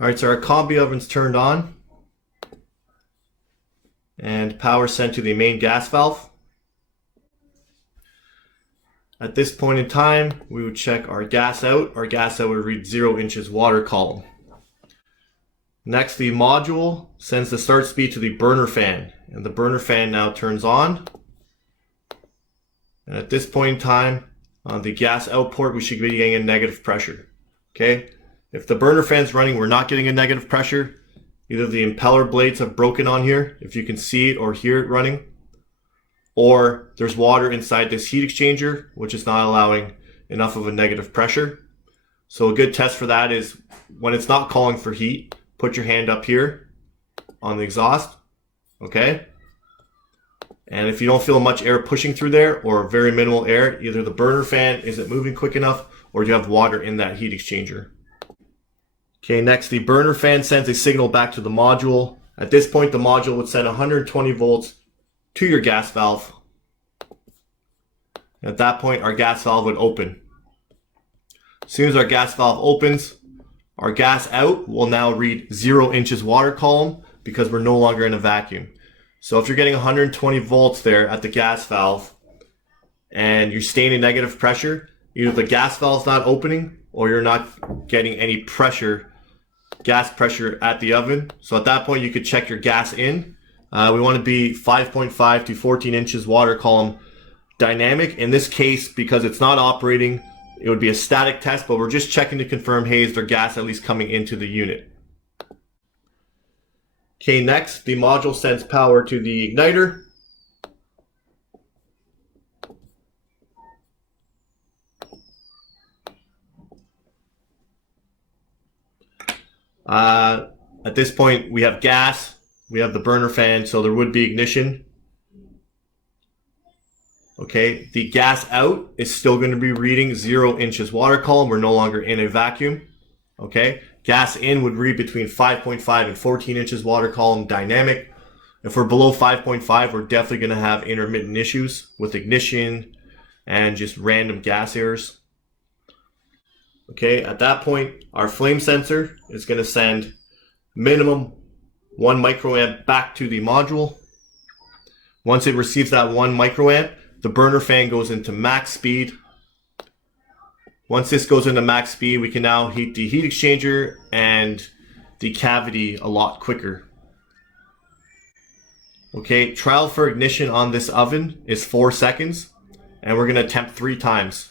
Alright, so our combi oven's turned on and power sent to the main gas valve. At this point in time, we would check our gas out. Our gas out would read 0 inches water column. Next, the module sends the start speed to the burner fan, and the burner fan now turns on. And at this point in time, on the gas output, we should be getting a negative pressure. Okay? If the burner fan's running, we're not getting a negative pressure. Either the impeller blades have broken on here, if you can see it or hear it running, or there's water inside this heat exchanger, which is not allowing enough of a negative pressure. So a good test for that is when it's not calling for heat, put your hand up here on the exhaust, okay? And if you don't feel much air pushing through there or very minimal air, either the burner fan isn't moving quick enough or you have water in that heat exchanger. Okay, next the burner fan sends a signal back to the module. At this point, the module would send 120 volts to your gas valve. At that point, our gas valve would open. As soon as our gas valve opens, our gas out will now read 0 inches water column because we're no longer in a vacuum. So if you're getting 120 volts there at the gas valve and you're staying in negative pressure, either the gas valve's not opening or you're not getting any pressure, gas pressure at the oven. So at that point, you could check your gas in. We want to be 5.5 to 14 inches water column dynamic. In this case, because it's not operating, it would be a static test, but we're just checking to confirm, hey, is there gas at least coming into the unit? Okay, next, the module sends power to the igniter. At this point, we have gas. We have the burner fan, so there would be ignition. Okay, the gas out is still going to be reading 0 inches water column. We're no longer in a vacuum. Okay, gas in would read between 5.5 and 14 inches water column dynamic. If we're below 5.5, we're definitely going to have intermittent issues with ignition and just random gas errors. Okay, at that point, our flame sensor is going to send minimum 1 microamp back to the module. Once it receives that 1 microamp, the burner fan goes into max speed. Once this goes into max speed, we can now heat the heat exchanger and the cavity a lot quicker. Okay, trial for ignition on this oven is 4 seconds, and we're going to attempt 3 times.